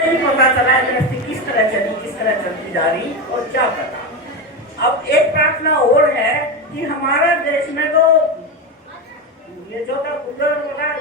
नहीं पता चला गृहस्थी किस तरह चली, किस तरह चलती जा रही और क्या पता। अब एक प्रार्थना और है कि हमारा देश में तो ये जो था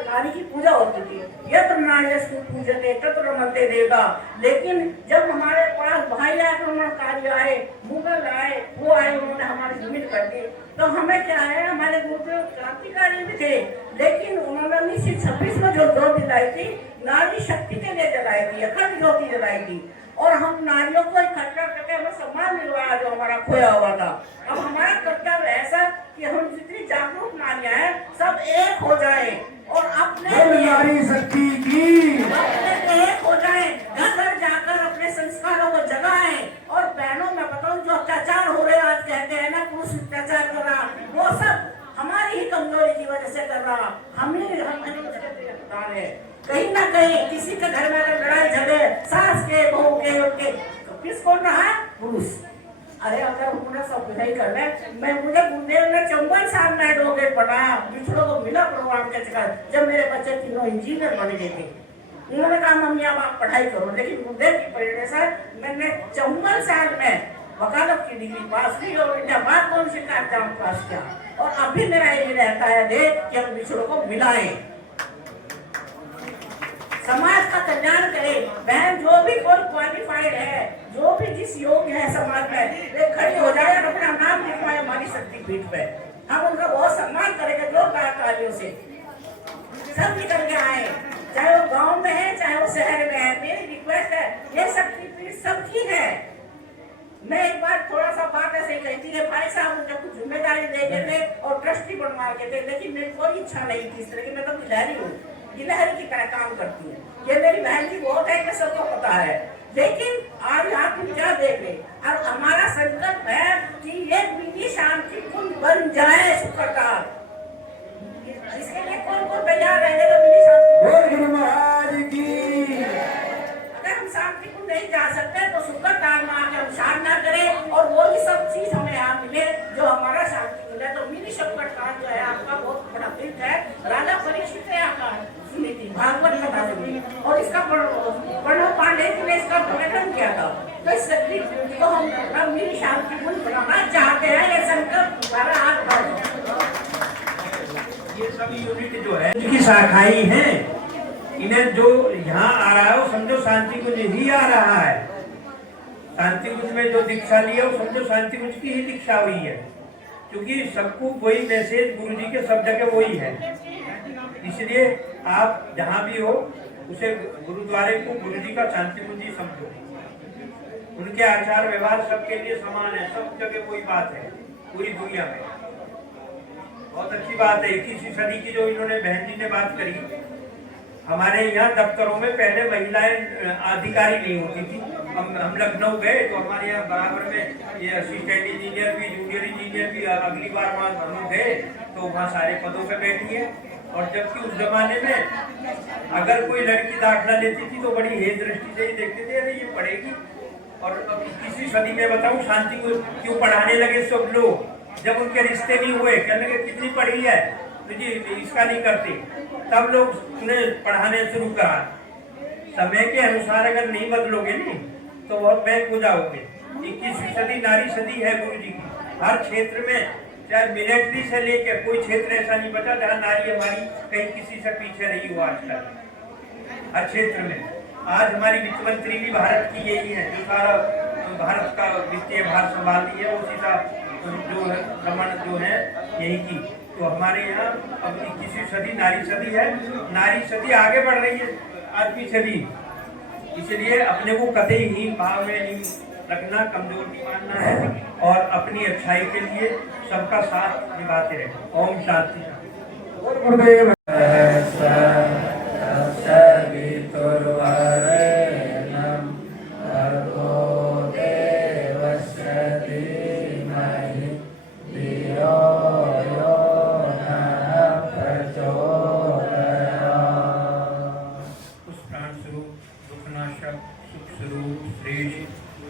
नारी की पूजा होती थी, यत्र नार्यस्तु पूजते तत्र रमते देवता। लेकिन जब हमारे पास भाई आक्रमणकारी आए, मुगल आए, वो आए, उन्होंने हमारी जमीन कर दी, तो हमें क्या है, हमारे गुरुदेव क्रांतिकारी भी थे, लेकिन उन्होंने 1926 में जो ज्योति जलाई थी, नारी शक्ति के लिए जलाई थी, अखंड ज्योति जलाई थी, और हम नारियों को इकट्ठा करके हमें सम्मान मिलवाया जो हमारा खोया हुआ था। अब हमारा कर्तव्य ऐसा कि हम जितनी जागरूक नारियां हैं सब एक हो जाए और अपने नारी शक्ति की एक हो जाए, घर घर जाकर अपने संस्कारों को जगाएं। और बहनों में बताऊं, जो अत्याचार हो रहे आज कहते हैं ना, पुरुष अत्याचार कर रहा, वो सब हमारी ही कमजोरी की वजह से कर रहा। हम कहीं ना कहीं किसी के घर में अगर लड़ाई झगड़े, सास के, बहू के, उनके, किस कौन रहा है? पुरुष। अरे अगर उन्होंने सब नहीं कर ले, मुझे गुरुदेव ने 54 साल में एडवोकेट पढ़ाया, बिछड़ों को मिला प्रोग्राम के चक्कर, जब मेरे बच्चे तीनों इंजीनियर बन गए थे। उन्होंने कहा मम्मी अब आप पढ़ाई करो, लेकिन गुरुदेव की प्रेरणा से मैंने 54 साल में वकालत की डिग्री पास की और इंडिया बार काउंसिल का एग्जाम पास किया। और अभी मेरा ये रहता है देख कि हम बिछड़ों को मिलाएं, समाज का कल्याण करें। बहन जो भी कोई क्वालिफाइड है, जो भी जिस योग्य है समाज में, वे खड़ी हो जाए और अपना नाम लिखवाए हमारी शक्ति पीठ पे। हम उनका बहुत सम्मान करेंगे, जो कार्यों से सब निकल के आए, चाहे वो गांव में है चाहे वो शहर में है। मेरी रिक्वेस्ट है, ये शक्ति पीठ सबकी है। मैं एक बार थोड़ा सा बात ऐसे ही कही थी कि भाई साहब मुझे कुछ जिम्मेदारी दे के थे और ट्रस्टी बनवा के थे, लेकिन मेरी कोई इच्छा नहीं थी इस तरह की। मैं तो गिलहरी हूँ, गिलहरी की तरह काम करती है। ये मेरी बहन की बहुत है कि सबको पता है, लेकिन आज आप क्या देख रहे, और हमारा संकल्प है कि ये मिनी शांति कुंज बन जाए शुक्रकार। इसके लिए कौन कौन तैयार रहेगा? मिनी शांति गुरु महाराज की। अगर हम शांति कुंज नहीं जा सकते तो शुक्रकार में आकर हम साधना करें और वही सब चीज हमें यहाँ मिले जो हमारा शांति मिले। तो मिनी शुक्रकार जो है आपका बहुत बड़ा तीर्थ है। राजा परीक्षित है आपका भागवत कथा सुनी और इसका प्रणव पांडे ने इसका प्रकटन किया था। तो इस शक्ति को हम मिनी शांति कुंज बनाना चाहते हैं। ये संकल्प हमारा हाथ बढ़। ये सभी यूनिट जो है इनकी शाखाएं हैं, इन्हें जो यहाँ आ रहा है वो समझो शांति कुंज ही आ रहा है। शांति कुंज में जो दीक्षा लिया वो समझो शांति कुंज की ही दीक्षा हुई है, क्योंकि सबको वही मैसेज गुरु जी के सब जगह वही है। इसलिए आप जहाँ भी हो उसे गुरुद्वारे को गुरु जी का शांति कुंज ही समझो। उनके आचार व्यवहार सबके लिए समान है, सब जगह कोई बात है पूरी दुनिया में। बहुत अच्छी बात है। 21वीं सदी की जो इन्होंने बहन जी ने बात करी, हमारे यहाँ दफ्तरों में पहले महिलाएं अधिकारी नहीं होती थी। हम लखनऊ गए तो हमारे यहाँ बराबर में ये असिस्टेंट इंजीनियर भी, जूनियर इंजीनियर भी, अगली बार वहाँ हम गए तो वहाँ सारे पदों पे बैठी है। और जबकि उस जमाने में अगर कोई लड़की दाखिला लेती थी तो बड़ी हेय दृष्टि से ही देखते थे, अरे ये पढ़ेगी। और अब 21वीं सदी में बताऊँ शांति को क्यों पढ़ाने लगे सब लोग, जब उनके रिश्ते नहीं हुए कहने लगे कितनी पढ़ी है तो जी इसका नहीं करते, तब लोग उन्हें पढ़ाने शुरू करा। समय के अनुसार अगर नहीं बदलोगे नहीं तो बहुत बैक हो जाओगे। 21वीं सदी नारी सदी है गुरु जी की। हर क्षेत्र में, चाहे मिलिट्री से लेकर कोई क्षेत्र ऐसा नहीं बचा जहाँ नारी हमारी कहीं किसी से पीछे रही हो। आज तक हर क्षेत्र में। आज हमारी वित्त मंत्री भी भारत की यही है, जो सारा भारत का वित्तीय भार संभाल रही है, वो सीधा जो है भ्रमण जो है यही की। तो हमारे यहाँ अब 21वीं सदी नारी सदी है। नारी सदी आगे बढ़ रही है आदमी से भी, इसलिए अपने को कतई ही भाव में नहीं रखना, कमजोर नहीं मानना है और अपनी अच्छाई के लिए सबका साथ निभाते रहे। ओम शांति। गुरुदेव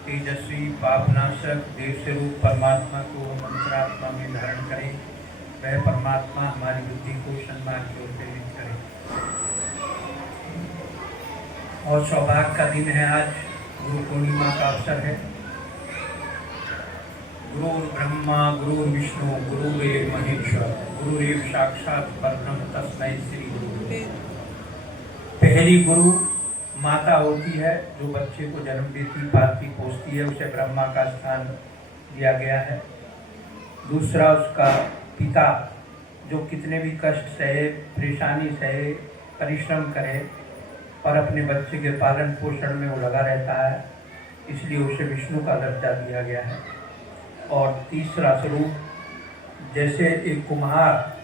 तेजस्वी पापनाशक देव स्वरूप परमात्मा को मंत्रात्मा में धारण करें। वह परमात्मा हमारी बुद्धि को सन्मान की ओर प्रेरित करे। और सौभाग्य का दिन है आज, गुरु पूर्णिमा का अवसर है। गुरु ब्रह्मा गुरु विष्णु गुरुरेव महेश्वर गुरुरेव साक्षात परब्रह्म तस्मै श्री गुरु। पहली गुरु माता होती है, जो बच्चे को जन्म देती पालती पोसती है, उसे ब्रह्मा का स्थान दिया गया है। दूसरा उसका पिता, जो कितने भी कष्ट सहे, परेशानी सहे, परिश्रम करे और अपने बच्चे के पालन पोषण में वो लगा रहता है, इसलिए उसे विष्णु का दर्जा दिया गया है। और तीसरा स्वरूप, जैसे एक कुम्हार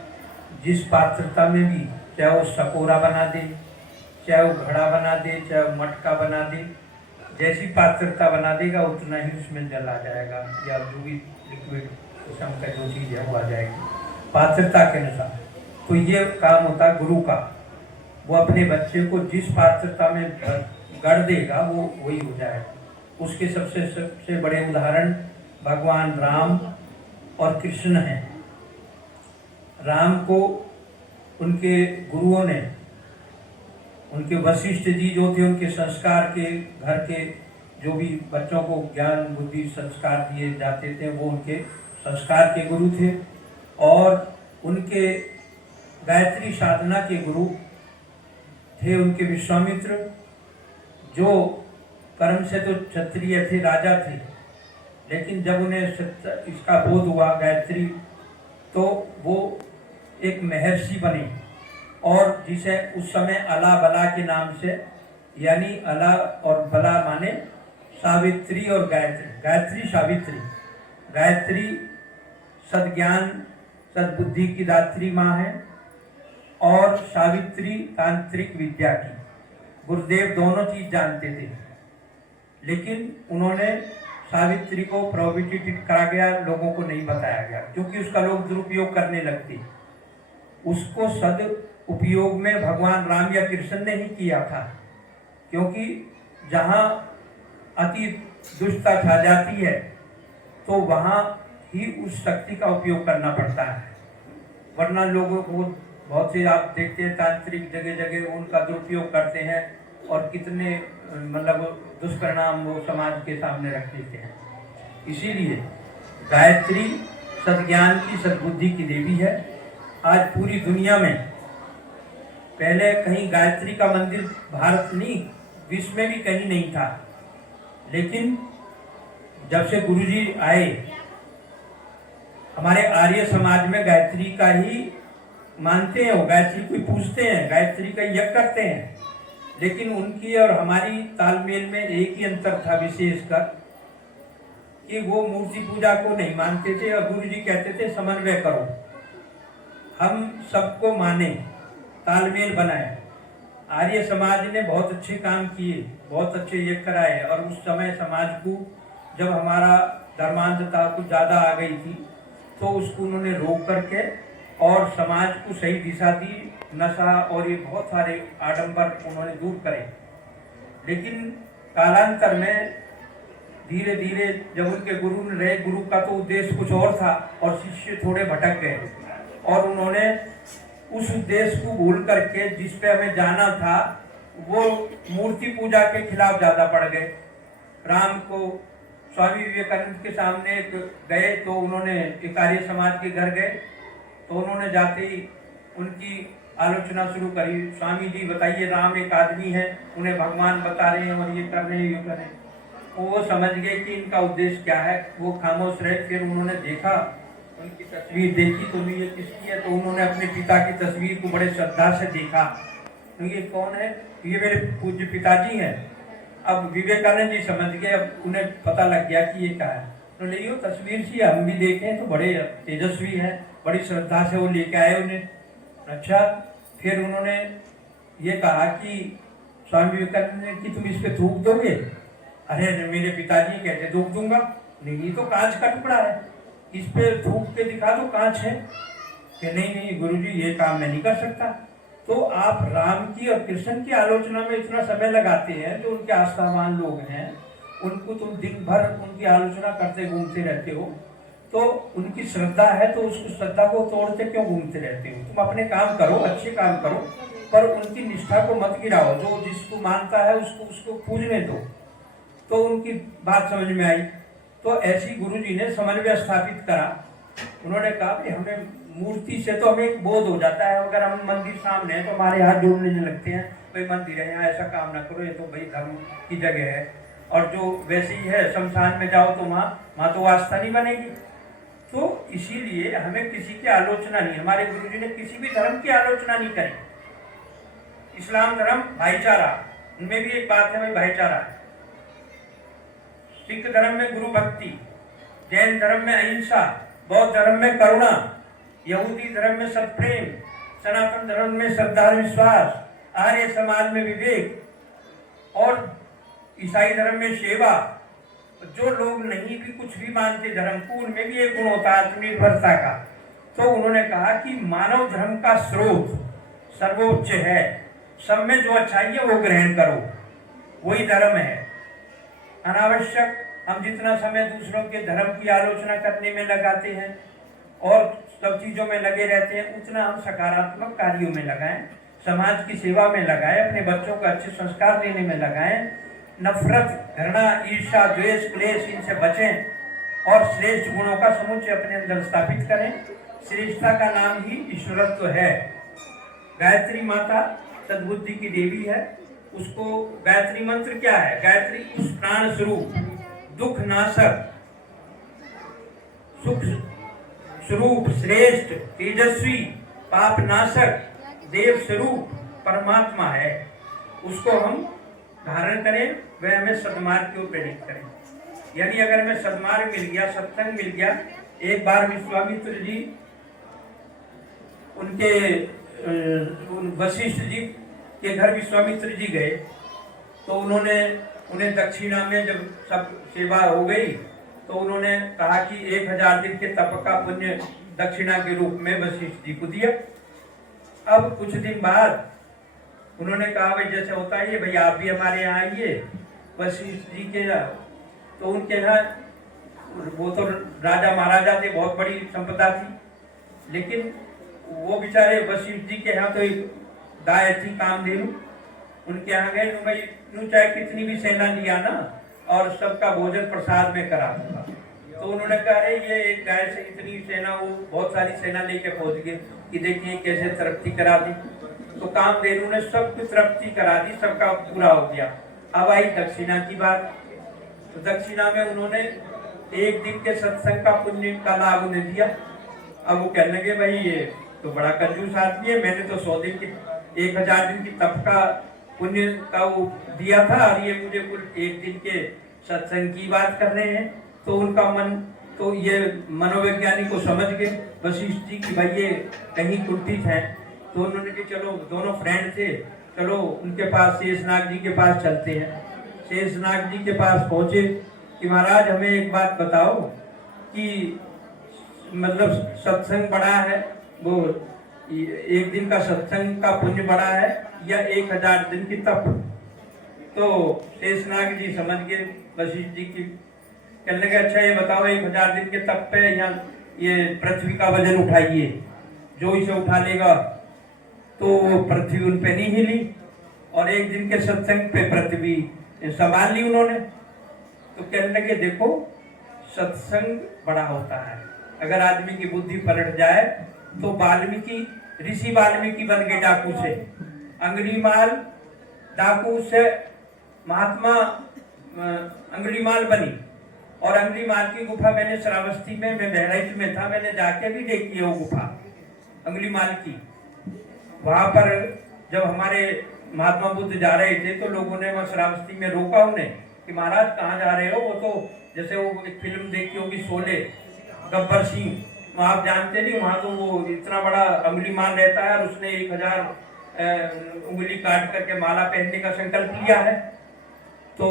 जिस पात्रता में भी, चाहे वो सकोरा बना दे, चाहे वो घड़ा बना दे, चाहे वो मटका बना दे, जैसी पात्रता बना देगा उतना ही उसमें जल आ जाएगा, या जो भी लिक्विड किस्म का जो चीज़ है वो आ जाएगी पात्रता के अनुसार। तो ये काम होता है गुरु का, वो अपने बच्चे को जिस पात्रता में गढ़ देगा वो वही हो जाएगा। उसके सबसे बड़े उदाहरण भगवान राम और कृष्ण हैं। राम को उनके गुरुओं ने, उनके वशिष्ठ जी जो थे, उनके संस्कार के घर के जो भी बच्चों को ज्ञान बुद्धि संस्कार दिए जाते थे, वो उनके संस्कार के गुरु थे। और उनके गायत्री साधना के गुरु थे उनके विश्वामित्र, जो कर्म से तो क्षत्रिय थे, राजा थे, लेकिन जब उन्हें इसका बोध हुआ गायत्री, तो वो एक महर्षि बने, और जिसे उस समय अला बला के नाम से, यानी अला और बला माने सावित्री और गायत्री, गायत्री सावित्री। गायत्री सद्ज्ञान सद्बुद्धि की दात्री माँ है, और सावित्री तांत्रिक विद्या की। गुरुदेव दोनों चीज जानते थे, लेकिन उन्होंने सावित्री को प्रोहिबिटेड करा गया, लोगों को नहीं बताया गया, क्योंकि उसका लोग दुरुपयोग करने लगते। उसको सद उपयोग में भगवान राम या कृष्ण ने ही किया था, क्योंकि जहाँ अति दुष्टता छा जाती है तो वहाँ ही उस शक्ति का उपयोग करना पड़ता है। वरना लोगों को बहुत से आप देखते हैं तांत्रिक जगह जगह उनका दुरुपयोग करते हैं, और कितने मतलब दुष्परिणाम वो समाज के सामने रख देते हैं। इसीलिए गायत्री सद्ज्ञान की सद्बुद्धि की देवी है। आज पूरी दुनिया में, पहले कहीं गायत्री का मंदिर भारत नहीं, विश्व में भी कहीं नहीं था, लेकिन जब से गुरुजी आए, हमारे आर्य समाज में गायत्री का ही मानते हैं, वो गायत्री को पूजते हैं, गायत्री का यज्ञ करते हैं। लेकिन उनकी और हमारी तालमेल में एक ही अंतर था विशेषकर, कि वो मूर्ति पूजा को नहीं मानते थे, और गुरुजी कहते थे समन्वय करो, हम सबको माने, तालमेल बनाए। आर्य समाज ने बहुत अच्छे काम किए, बहुत अच्छे ये कराए, और उस समय समाज को जब हमारा धर्मांधता कुछ ज़्यादा आ गई थी, तो उसको उन्होंने रोक करके और समाज को सही दिशा दी। नशा और ये बहुत सारे आडंबर उन्होंने दूर करे। लेकिन कालांतर में धीरे धीरे जब उनके गुरु ने रहे, गुरु का तो उद्देश्य कुछ और था, और शिष्य थोड़े भटक गए, और उन्होंने उस उद्देश्य को भूल करके जिस पे हमें जाना था, वो मूर्ति पूजा के खिलाफ ज़्यादा पड़ गए। राम को स्वामी विवेकानंद के सामने गए, तो उन्होंने एक आर्य समाज के घर गए, तो उन्होंने जाते ही उनकी आलोचना शुरू करी। स्वामी जी बताइए, राम एक आदमी है, उन्हें भगवान बता रहे हैं और ये कर रहे हैं, ये कर रहे हैं। वो समझ गए कि इनका उद्देश्य क्या है, वो खामोश रहे। फिर उन्होंने देखा, उनकी तस्वीर देखी, तो ये किसकी है, तो उन्होंने अपने पिता की तस्वीर को बड़े श्रद्धा से देखा, तो ये कौन है, ये मेरे पूज्य पिताजी हैं। अब विवेकानंद जी समझ गए, अब उन्हें पता लग गया कि ये क्या है। उन्होंने ये तस्वीर सी हम भी देखें तो बड़े तेजस्वी है, बड़ी श्रद्धा से वो लेके आए उन्हें। अच्छा, फिर उन्होंने ये कहा कि स्वामी विवेकानंद ने कि तुम इस पे थूक दोगे? अरे मेरे पिताजी कहते थूक दूंगा। नहीं, ये तो कांच का टुकड़ा है, इस पे थूक के दिखा दो, कांच है। कि नहीं गुरुजी, ये काम मैं नहीं कर सकता। तो आप राम की और कृष्ण की आलोचना में इतना समय लगाते हैं, जो उनके आस्थावान लोग हैं, उनको तुम दिन भर उनकी आलोचना करते घूमते रहते हो, तो उनकी श्रद्धा है तो उसकी श्रद्धा को तोड़ते क्यों घूमते रहते हो? तुम अपने काम करो, अच्छे काम करो, पर उनकी निष्ठा को मत गिराओ। जो जिसको मानता है उसको पूजने दो। तो उनकी बात समझ में आई। तो ऐसी गुरुजी ने समन्वय स्थापित करा। उन्होंने कहा कि हमें मूर्ति से तो हमें एक बोध हो जाता है, अगर हम मंदिर सामने है तो हमारे हाथ जोड़ने लगते हैं, भाई मंदिर है यहाँ ऐसा काम ना करो, ये तो भाई धर्म की जगह है। और जो वैसे ही है शमशान में जाओ तो वहाँ तो आस्था नहीं बनेगी। तो इसीलिए हमें किसी की आलोचना नहीं, हमारे गुरुजी ने किसी भी धर्म की आलोचना नहीं करी। इस्लाम धर्म भाईचारा, उनमें भी एक बात है भाई भाईचारा। सिख धर्म में गुरु भक्ति, जैन धर्म में अहिंसा, बौद्ध धर्म में करुणा, यहूदी धर्म में सत्प्रेम, सनातन धर्म में श्रद्धा विश्वास, आर्य समाज में विवेक और ईसाई धर्म में सेवा। जो लोग नहीं भी कुछ भी मानते धर्म को, उनमें भी एक गुण होता है आत्मनिर्भरता का। तो उन्होंने कहा कि मानव धर्म का स्रोत सर्वोच्च है, सब में जो अच्छाई है वो ग्रहण करो, वही धर्म है। अनावश्यक हम जितना समय दूसरों के धर्म की आलोचना करने में लगाते हैं और सब चीजों में लगे रहते हैं, उतना हम सकारात्मक कार्यों में लगाएं, समाज की सेवा में लगाएं, अपने बच्चों को अच्छे संस्कार देने में लगाएं। नफरत, घृणा, ईर्ष्या, द्वेष, क्लेश इनसे बचें और श्रेष्ठ गुणों का समुच्चय अपने अंदर स्थापित करें। श्रेष्ठता का नाम ही ईश्वरत्व है। गायत्री माता सद्बुद्धि की देवी है। उसको गायत्री मंत्र क्या है? गायत्री उस प्राण स्वरूप, दुख नाशक, सुख स्वरूप, श्रेष्ठ, तेजस्वी, पाप नाशक, देव स्वरूप परमात्मा है। उसको हम धारण करें, वह हमें सद्मार्ग की ओर प्रेरित करें। यानी अगर हमें सद्मार्ग मिल गया, सत्संग मिल गया। एक बार विश्वामित्र जी उनके वशिष्ठ जी के घर विश्वामित्र जी गए, तो उन्हें दक्षिणा में जब सब सेवा हो गई तो उन्होंने कहा कि 1000 दिन के तप का पुण्य दक्षिणा के रूप में वशिष्ठ जी को दिया। अब कुछ दिन बाद उन्होंने कहा भाई जैसे होता है भाई आप भी हमारे यहाँ आइए वशिष्ठ जी के यहाँ। तो उनके यहाँ वो तो राजा महाराजा थे, बहुत बड़ी संपदा थी, लेकिन वो बेचारे वशिष्ठ जी के यहाँ तो एक गाय थी कामधेनु, उनके यहाँ गए तो भाई यूं चाहे कितनी भी सेना लिया ना और सबका भोजन प्रसाद में करा दूंगा। तो उन्होंने कहा अरे ये एक गाय से इतनी सेना, वो बहुत सारी सेना लेके पहुंच गए कि देखिए कैसे तृप्ति करा दी। तो कामधेनु ने सबकी तृप्ति करा दी, सबका पूरा हो गया। अब आई दक्षिणा की बात। तो दक्षिणा में उन्होंने 1 दिन के सत्संग का पुण्य का लाभ उन्हें दिया। अब वो कहने लगे भाई ये तो बड़ा कंजूस आदमी है, मैंने तो 100 दिन की 1000 दिन की तप का पुण्य का वो दिया था और ये मुझे कुल 1 दिन के सत्संग की बात कर रहे हैं। तो उनका मन, तो ये मनोवैज्ञानिक को समझ गए वशिष्ठ जी की भाई ये कहीं कुंठित है। तो उन्होंने कि चलो, दोनों फ्रेंड थे, चलो उनके पास शेषनाग जी के पास चलते हैं। शेषनाग जी के पास पहुंचे कि महाराज हमें एक बात बताओ कि मतलब सत्संग बड़ा है, वो 1 दिन का सत्संग का पुण्य बड़ा है या 1000 दिन की तप? तो शेषनाग जी समझ गए वशिष्ठ जी की, कहने लगे अच्छा ये बताओ 1000 दिन के तप पे या ये पृथ्वी का वजन उठाइए, जो इसे उठा लेगा तो पृथ्वी उन पे नहीं हिली। और 1 दिन के सत्संग पे पृथ्वी संभाल ली उन्होंने। तो कहने लगे देखो सत्संग बड़ा होता है, अगर आदमी की बुद्धि पलट जाए तो वाल्मीकि, ऋषि वाल्मीकि बन गए डाकू से, अंगुलीमाल डाकू से महात्मा अंगुलीमाल बनी। और अंगुलीमाल की गुफा मैंने श्रावस्ती में, मैं बहराइच में था, मैंने जाके भी देखी है वो गुफा अंगुलीमाल की। वहां पर जब हमारे महात्मा बुद्ध जा रहे थे तो लोगों ने वहां श्रावस्ती में रोका उन्हें कि महाराज कहाँ जा रहे हो? वो तो जैसे वो एक फिल्म देखी होगी शोले, गब्बर सिंह, वहाँ आप जानते नहीं, वहाँ तो वो इतना बड़ा अंगुलीमाल रहता है और उसने 1000 उंगली काट करके माला पहनने का संकल्प लिया है। तो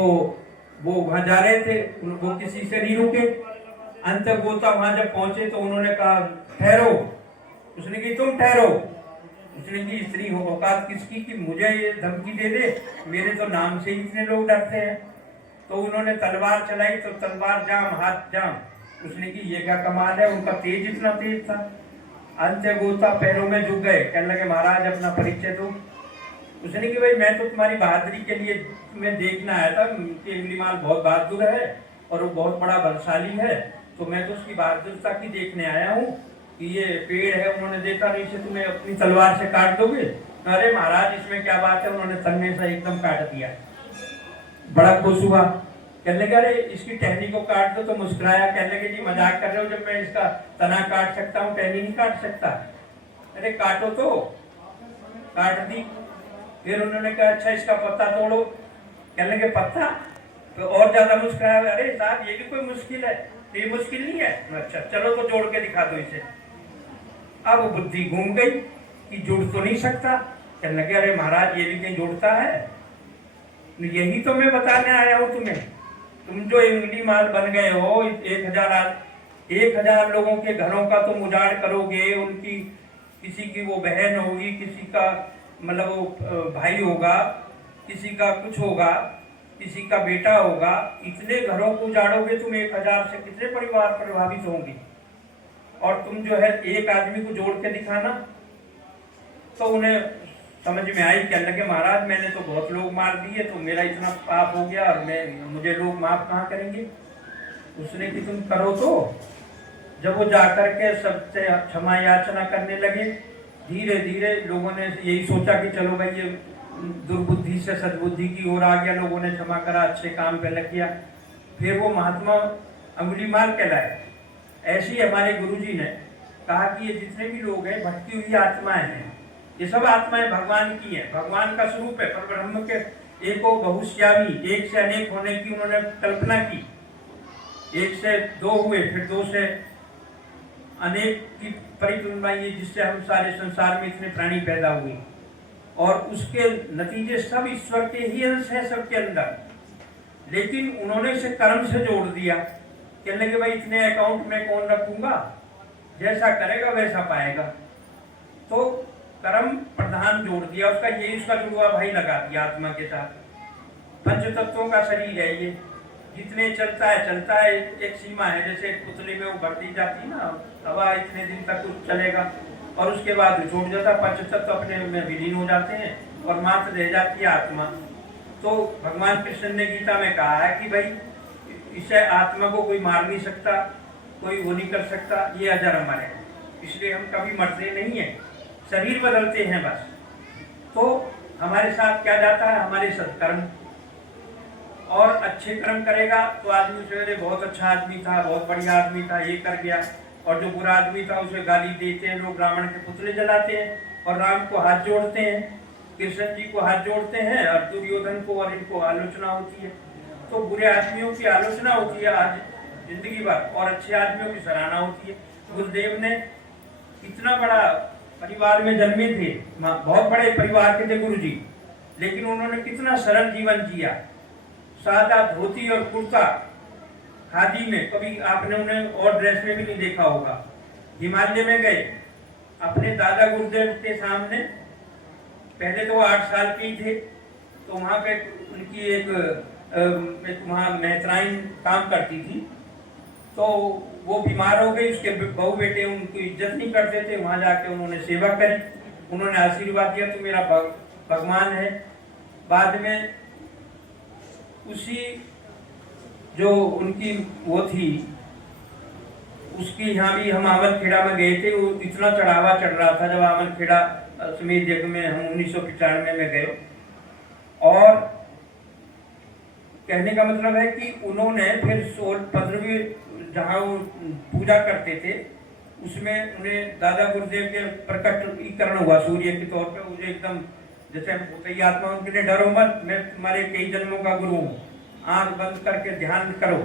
वो वहां जा रहे थे, वो किसी से नहीं रुके। अंत गोता वहां जब पहुंचे तो उन्होंने कहा ठहरो। उसने कहा तुम ठहरो। उसने की स्त्री हो औकात किसकी कि मुझे ये धमकी दे दे, मेरे तो नाम से ही इतने लोग डरते हैं। तो उन्होंने तलवार चलाई तो तलवार जाम, हाथ जाम, उसने की ये क्या कमाल है, उनका तेज इतना तेज था। अंत्य गोता पैरों में झुक गए, कहने लगे महाराज अपना परिचय दो। उसने की भाई मैं तो तुम्हारी बहादुरी के लिए तुम्हें देखना आया था कि अंगुलीमाल बहुत बहादुर है और वो बहुत बड़ा बलशाली है, तो मैं तो उसकी बहादुरता की देखने आया हूँ कि ये पेड़ है उन्होंने देखा नहीं से तुम्हें अपनी तलवार से काट दोगे। अरे महाराज इसमें क्या बात है, उन्होंने तन्ने से एकदम काट दिया। बड़ा खुश हुआ, कहने लगे अरे इसकी टहनी को काट दो, तो मुस्कुराया, कहने लगे जी मजाक कर रहे हो, जब मैं इसका तना काट सकता हूँ टहनी नहीं काट सकता। अरे काटो तो, काट दी। फिर उन्होंने कहा अच्छा इसका पत्ता तोड़ो, कहने लगे पत्ता, तो और ज्यादा मुस्कुराया, अरे साहब ये भी कोई मुश्किल है, ये मुश्किल नहीं है। अच्छा चलो तो जोड़ के दिखा दो इसे। अब बुद्धि घूम गई कि जुड़ तो नहीं सकता, कहने लगे अरे महाराज ये भी कहीं जुड़ता है, यही तो मैं बताने आया हूँ तुम्हें। तुम जो अंगुलीमाल बन गए हो, 1000 लोगों के घरों का तुम उजाड़ करोगे, उनकी किसी की वो बहन होगी, किसी का मतलब वो भाई होगा, किसी का कुछ होगा, किसी का बेटा होगा, इतने घरों को उजाड़ोगे तुम, 1000 से कितने परिवार प्रभावित होंगे। और तुम जो है एक आदमी को जोड़ के दिखाना। तो उन्हें समझ में आई, कहने लगे महाराज मैंने तो बहुत लोग मार दिए, तो मेरा इतना पाप हो गया और मुझे लोग माफ कहाँ करेंगे। उसने कि तुम करो तो। जब वो जाकर के सबसे क्षमा याचना करने लगे, धीरे धीरे लोगों ने यही सोचा कि चलो भाई ये दुर्बुद्धि से सद्बुद्धि की ओर आ गया, लोगों ने क्षमा करा, अच्छे काम पे लग गया। फिर वो महात्मा अंगुलीमाल कहलाए। ऐसे ही हमारे गुरुजी ने कहा कि ये जितने भी लोग हैं भटकी हुई आत्माएं हैं, ये सब आत्माएं भगवान की हैं, भगवान का स्वरूप है। पर ब्रह्म के एको बहुश्यामी, एक से अनेक होने की उन्होंने कल्पना की। एक से दो हुए, फिर दो से अनेक की परिक्रमा, ये जिससे हम सारे संसार में इतने प्राणी पैदा हुए, और उसके नतीजे सब ईश्वर के ही अंश है सबके अंदर। लेकिन उन्होंने इसे कर्म से जोड़ दिया, कहने लगे भाई इतने अकाउंट में कौन रखूंगा, जैसा करेगा वैसा पाएगा। तो कर्म प्रधान जोड़ दिया उसका, यही उसका जुड़वा भाई लगा दिया आत्मा के साथ। पंच तत्वों का शरीर है ये, जितने चलता है एक सीमा है, जैसे पुतले में वो बढ़ती जाती ना हवा, इतने दिन तक कुछ चलेगा और उसके बाद छूट जाता, पंच तत्व अपने में विलीन हो जाते हैं और मात्र रह जाती है आत्मा। तो भगवान कृष्ण ने गीता में कहा है कि भाई इसे आत्मा को कोई मार नहीं सकता, कोई वो नहीं कर सकता, ये अजर अमर है, इसलिए हम कभी मरते नहीं है, शरीर बदलते हैं बस। तो हमारे साथ क्या जाता है, हमारे सत्कर्म, और अच्छे कर्म करेगा तो आदमी सवेरे बहुत अच्छा आदमी था, बहुत बढ़िया आदमी था, ये कर गया, और जो बुरा आदमी था उसे गाली देते हैं लोग, रावण के पुतले जलाते हैं और राम को हाथ जोड़ते हैं, कृष्ण जी को हाथ जोड़ते हैं, और दुर्योधन को और इनको आलोचना होती है। तो बुरे आदमियों की आलोचना होती है आज जिंदगी भर, और अच्छे आदमियों की सराहना होती है। गुरुदेव ने इतना बड़ा परिवार में जन्मे थे, बहुत बड़े परिवार के थे गुरु जी, लेकिन उन्होंने कितना सरल जीवन जिया, सादा धोती और कुर्ता, खादी में, कभी आपने उन्हें और ड्रेस में भी नहीं देखा होगा। हिमालय में गए अपने दादा गुरुदेव के सामने, पहले तो वो 8 साल के ही थे, तो वहाँ पे उनकी एक वहाँ मेहतराइन काम करती थी, तो वो बीमार हो गई, उसके बहू बेटे उनको इज्जत नहीं करते थे, वहाँ जाके उन्होंने सेवा करी, उन्होंने आशीर्वाद दिया तो मेरा भगवान है। बाद में उसी जो उनकी वो थी, उसकी यहाँ भी हम आमद खेड़ा में गए थे, वो इतना चढ़ावा चढ़ रहा था जब आमद खेड़ा समीर यज्ञ में हम 1995 में गए। और कहने का मतलब है कि उन्होंने फिर 15वीं जहाँ वो पूजा करते थे उसमें उन्हें दादा गुरुदेव के प्रकटीकरण हुआ सूर्य के तौर पे। मुझे एकदम जैसे कई आत्मा उनके लिए डरो मत, मैं तुम्हारे कई जन्मों का गुरु हूँ, आंख बंद करके ध्यान करो।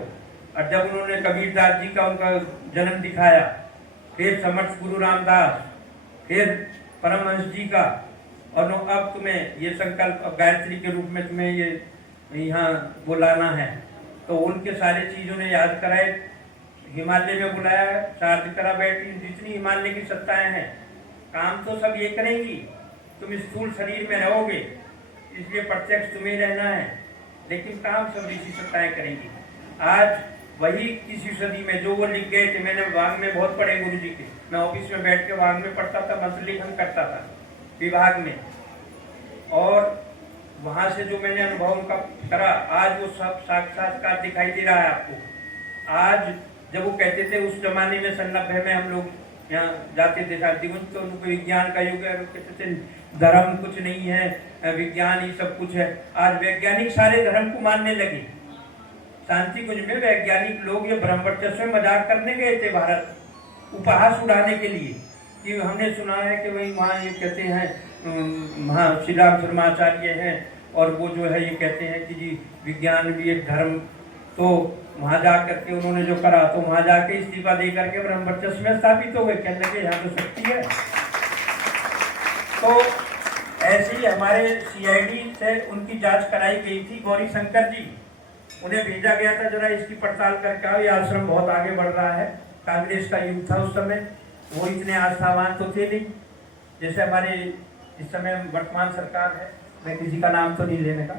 और जब उन्होंने कबीरदास जी का उनका जन्म दिखाया, फिर समर्थ गुरु रामदास, फिर परमहंस जी का, और अब तुम्हें ये संकल्प गायत्री के रूप में तुम्हें ये यहाँ बुलाना है, तो उनके सारे चीजों ने याद कराए, हिमालय में बुलाया, शादी करा, बैठी, जितनी हिमालय की सत्ताएं हैं, काम तो सब ये करेंगी, तुम स्थूल शरीर में रहोगे इसलिए प्रत्यक्ष तुम्हें रहना है, लेकिन काम सब ऋषि सत्ताएं करेंगी। आज वही 21वीं सदी में जो वो लिख गए थे, मैंने वांग में बहुत पढ़े गुरु जी के, मैं ऑफिस में बैठ के वांग में पढ़ता था, मंत्र लेखन करता था विभाग में, और वहां से जो मैंने अनुभव उनका करा, आज वो सब साक्षात्कार दिखाई दे रहा है आपको। आज जब वो कहते थे उस जमाने में 90 में हम लोग यहाँ जाते थे शांतिकुंज, तो उनको विज्ञान का युग है, कहते थे धर्म कुछ नहीं है, विज्ञान ही सब कुछ है। आज वैज्ञानिक सारे धर्म को मानने लगे। शांतिकुंज में वैज्ञानिक लोग ये ब्रह्मचर्य में मजाक करने गए थे भारत, उपहास उड़ाने के लिए, कि हमने सुना है कि वही वहाँ ये कहते हैं महा श्री राम शर्माचार्य हैं, और वो जो है ये कहते हैं कि जी विज्ञान भी एक धर्म। तो वहाँ जा करके उन्होंने जो करा, तो वहाँ जाके इस्तीफा दे करके ब्रह्मचर्य में स्थापित हो गए, कहने लगे यहाँ तो शक्ति है। तो ऐसे ही हमारे CID से उनकी जांच कराई गई थी, गौरी शंकर जी, उन्हें भेजा गया था जरा इसकी पड़ताल करके आओ, ये आश्रम बहुत आगे बढ़ रहा है। कांग्रेस का युग था उस समय, वो इतने आस्थावान तो थे नहीं जैसे हमारे इस समय वर्तमान सरकार है। मैं किसी का नाम तो नहीं लेने का,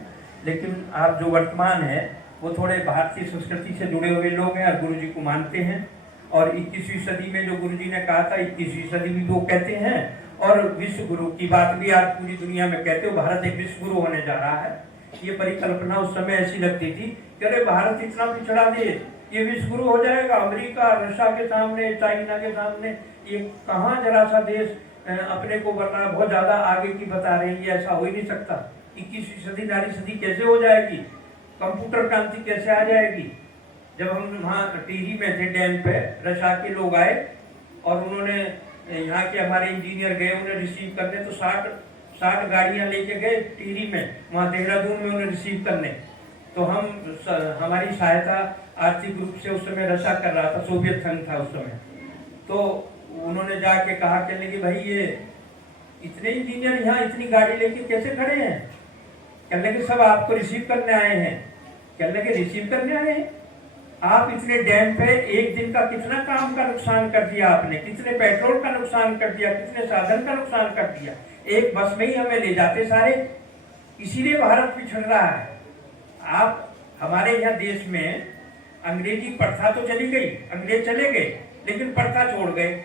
लेकिन आप जो वर्तमान है वो थोड़े भारतीय संस्कृति से जुड़े हुए लोग हैं और गुरु जी को मानते हैं। और 21वीं सदी में जो गुरु जी ने कहा था, 21वीं सदी भी वो कहते हैं, और विश्व गुरु की बात भी आज पूरी दुनिया में कहते हो, भारत एक विश्व गुरु होने जा रहा है। ये परिकल्पना उस समय ऐसी लगती थी कि अरे भारत इतना पिछड़ा देश, ये विश्व गुरु हो जाएगा, अमेरिका रशिया के सामने, चाइना के सामने, ये कहाँ जरा सा देश अपने को वरना बहुत ज्यादा आगे की बता रही है, ऐसा हो ही नहीं सकता। 21वीं सदी नारी सदी कैसे हो जाएगी, कंप्यूटर क्रांति कैसे आ जाएगी। जब हम वहाँ टिहरी में थे डैम पे, रशिया के लोग आए और उन्होंने यहाँ के हमारे इंजीनियर गए उन्हें रिसीव करने, तो 60 गाड़ियाँ लेके गए टिहरी में, वहाँ देहरादून में उन्हें रिसीव करने। तो हमारी सहायता आर्थिक रूप से उस समय रशिया कर रहा था, सोवियत संघ था उस समय। तो उन्होंने जाके कहा, कहने कि भाई ये इतने इंजीनियर यहाँ इतनी गाड़ी लेके कैसे खड़े हैं। कहने कि सब आपको रिसीव करने आए हैं। कहने के रिसीव करने आए हैं, आप इतने डैम पे एक दिन का कितना काम का नुकसान कर दिया आपने, कितने पेट्रोल का नुकसान कर दिया, कितने साधन का नुकसान कर दिया। एक बस में ही हमें ले जाते सारे, इसीलिए भारत पिछड़ रहा है। आप हमारे यहाँ देश में अंग्रेजी प्रथा तो चली गई, अंग्रेज चले गए, लेकिन प्रथा छोड़ गए।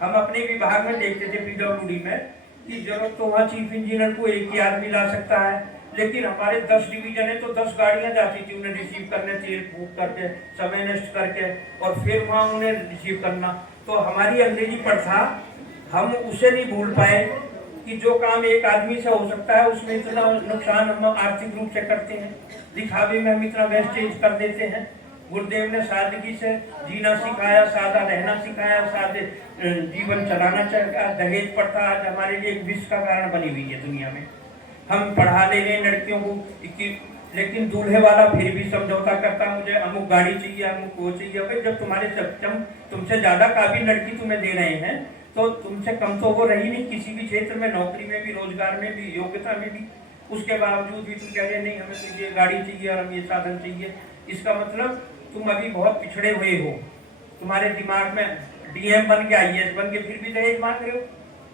हम अपने विभाग में देखते थे PWD में कि जरूरत तो वहाँ चीफ इंजीनियर को एक ही आदमी ला सकता है, लेकिन हमारे 10 डिवीजन है तो 10 गाड़ियां जाती थी उन्हें रिसीव करने, तेल फूक करके, समय नष्ट करके, और फिर वहाँ उन्हें रिसीव करना। तो हमारी अंग्रेजी प्रथा, हम उसे नहीं भूल पाए कि जो काम एक आदमी से हो सकता है उसमें इतना नुकसान हम आर्थिक रूप से करते हैं, दिखावे में हम इतना वेस्टेज कर देते हैं। गुरुदेव ने सादगी से जीना सिखाया, सादा रहना सिखाया, सादे जीवन चलाना चाहिए। दहेज प्रथा आज हमारे लिए एक विश्व का कारण बनी हुई है दुनिया में। हम पढ़ा ले रहे लड़कियों को, लेकिन दूल्हे वाला फिर भी समझौता करता, मुझे अमुक गाड़ी चाहिए, अमुक वो चाहिए। भाई जब तुम्हारे सक्षम, तुमसे ज्यादा काबिल लड़की तुम्हें दे रहे हैं, तो तुमसे कम तो वो रही नहीं किसी भी क्षेत्र में, नौकरी में भी, रोजगार में भी, योग्यता में भी। उसके बावजूद भी तुम कह रहे नहीं हमें तो ये गाड़ी चाहिए और हमें ये साधन चाहिए। इसका मतलब तुम अभी बहुत पिछड़े हुए हो। तुम्हारे दिमाग में DM बन के, IAS बन के, फिर भी दहेज मांग रहे हो।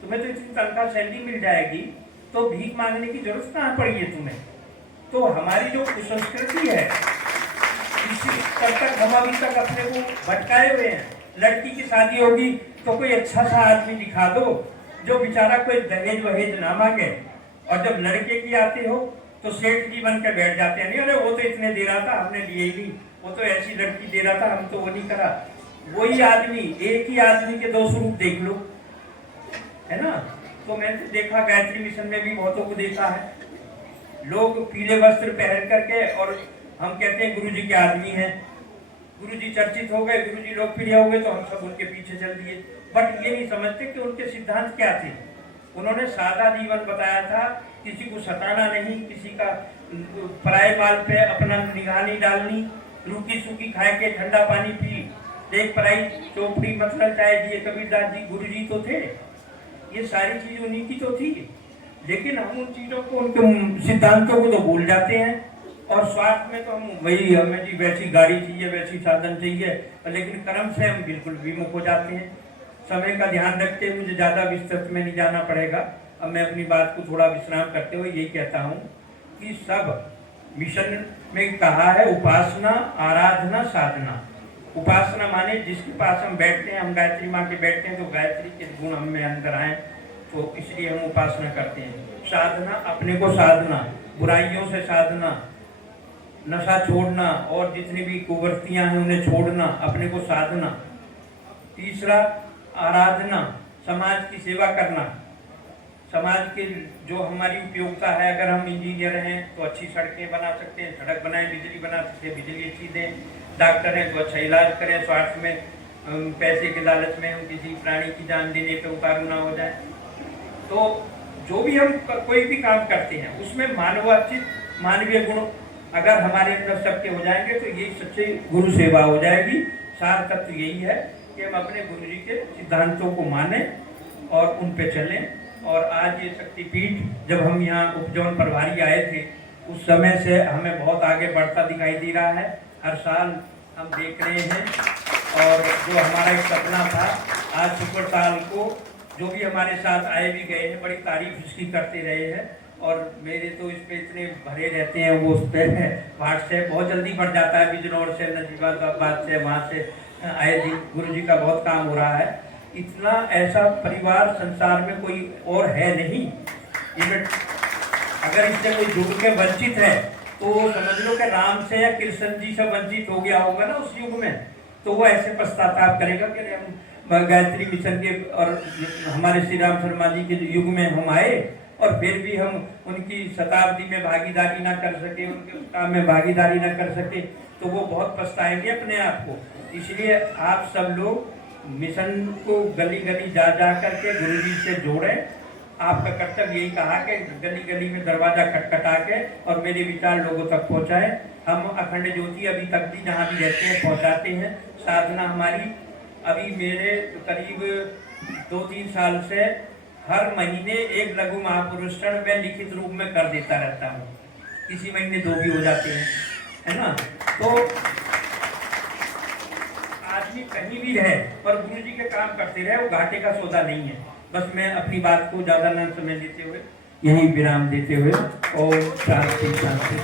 तुम्हें तो इतनी तनख्वाह सैलरी मिल जाएगी तो भीख मांगने की जरूरत कहाँ पड़ी है तुम्हें। तो हमारी जो संस्कृति है, इसी तब तक हम अभी तक अपने को भटकाए हुए हैं। लड़की की शादी होगी तो कोई अच्छा सा आदमी दिखा दो जो बेचारा कोई दहेज वहेज ना मांगे, और जब लड़के की आती हो तो सेठ जी बन के बैठ जाते हैं, नहीं अरे वो तो इतने दे रहा था हमने लिए ही नहीं, वो तो ऐसी लड़की दे रहा था हम तो वो नहीं करा। वही आदमी, एक ही आदमी के 2 स्वरूप देख लो, है ना। तो मैंने देखा गायत्री मिशन में भी बहुतों को देखा है, लोग पीले वस्त्र पहन करके, और हम कहते हैं गुरुजी के आदमी हैं, गुरुजी चर्चित हो गए, गुरुजी लोकप्रिय हो गए तो हम सब उनके पीछे चल दिए। बट ये नहीं समझते कि उनके सिद्धांत क्या थे। उन्होंने सादा जीवन बताया था, किसी को सताना नहीं, किसी का पराये माल पे अपना निगाह नहीं डालनी, रूखी सूखी खाए के ठंडा पानी पी, देख पराई चौपड़ी मतलब चाय दिए। कबीरदास जी गुरुजी तो थे, ये सारी चीज उन्हीं की तो थी, लेकिन हम उन चीजों को, उनके सिद्धांतों को तो भूल जाते हैं। और स्वार्थ में तो हम वही, हमें जी वैसी गाड़ी चाहिए, वैसी साधन चाहिए, लेकिन कर्म से हम बिल्कुल विमुख हो जाते हैं। समय का ध्यान रखते हुए मुझे ज्यादा विस्तृत में नहीं जाना पड़ेगा। अब मैं अपनी बात को थोड़ा विश्राम करते हुए यही कहता हूँ कि सब मिशन में कहा है उपासना, आराधना, साधना, उपासना माने जिसके पास हम बैठते हैं, हम गायत्री माँ के बैठते हैं तो गायत्री के गुण हम में अंदर आए, तो इसलिए हम उपासना करते हैं। साधना, अपने को साधना, बुराइयों से साधना, नशा छोड़ना और जितनी भी कुवर्तियां हैं उन्हें छोड़ना, अपने को साधना। तीसरा आराधना, समाज की सेवा करना। समाज के जो हमारी उपयोगिता है, अगर हम इंजीनियर हैं तो अच्छी सड़कें बना सकते हैं, सड़क बनाएं, बिजली बना सकते हैं, बिजली अच्छी दें। डॉक्टर हैं तो अच्छा इलाज करें, स्वास्थ्य में पैसे के लालच में हम किसी प्राणी की जान देने पे उतारू ना हो जाए। तो जो भी हम कोई भी काम करते हैं उसमें मानवाचित मानवीय गुण अगर हमारे अंदर सबके हो जाएंगे तो यही सच्ची गुरु सेवा हो जाएगी। सार तत्व यही है कि हम अपने गुरु जी के सिद्धांतों को माने और उन पे चलें। और आज ये शक्तिपीठ जब हम यहाँ उपजौन प्रभारी आए थे उस समय से हमें बहुत आगे बढ़ता दिखाई दे रहा है। हर साल हम देख रहे हैं और जो हमारा एक सपना था, आज शुक्र साल को जो भी हमारे साथ आए भी गए हैं, बड़ी तारीफ इसकी करते रहे हैं। और मेरे तो इस पे इतने भरे रहते हैं, वो उस पर व्हाट्सएप बहुत जल्दी बढ़ जाता है, बिजनौर से, नजीबाबाद से, वहाँ से आए दिन गुरु जी का बहुत काम हो रहा है। इतना ऐसा परिवार संसार में कोई और है नहीं। इवन अगर इससे कोई जुड़ के वंचित है तो समझ लो कि राम से या कृष्ण जी से वंचित हो गया होगा ना उस युग में, तो वो ऐसे पश्चाताप करेगा कि हम गायत्री मिशन के और हमारे श्री राम शर्मा जी के युग में हम आए और फिर भी हम उनकी शताब्दी में भागीदारी ना कर सके, उनके काम में भागीदारी ना कर सके, तो वो बहुत पछताएंगे अपने आप को। इसलिए आप सब लोग मिशन को गली गली जा जा करके गुरु जी से जोड़ें। आपका कर्तव्य यही कहा कि गली गली में दरवाजा खटखटा के और मेरे विचार लोगों तक पहुंचाएं। हम अखंड ज्योति अभी तक भी जहाँ भी रहते हैं पहुंचाते हैं। साधना हमारी अभी मेरे करीब 2-3 साल से हर महीने एक लघु महापुरुष मैं लिखित रूप में कर देता रहता हूँ। किसी महीने 2 भी हो जाते हैं, है ना। तो आदमी कहीं भी रहे पर गुरु जी के काम करते रहे, वो घाटे का सौदा नहीं है। बस मैं अपनी बात को ज्यादा न समय देते हुए यहीं विराम देते हुए और शांति शांति।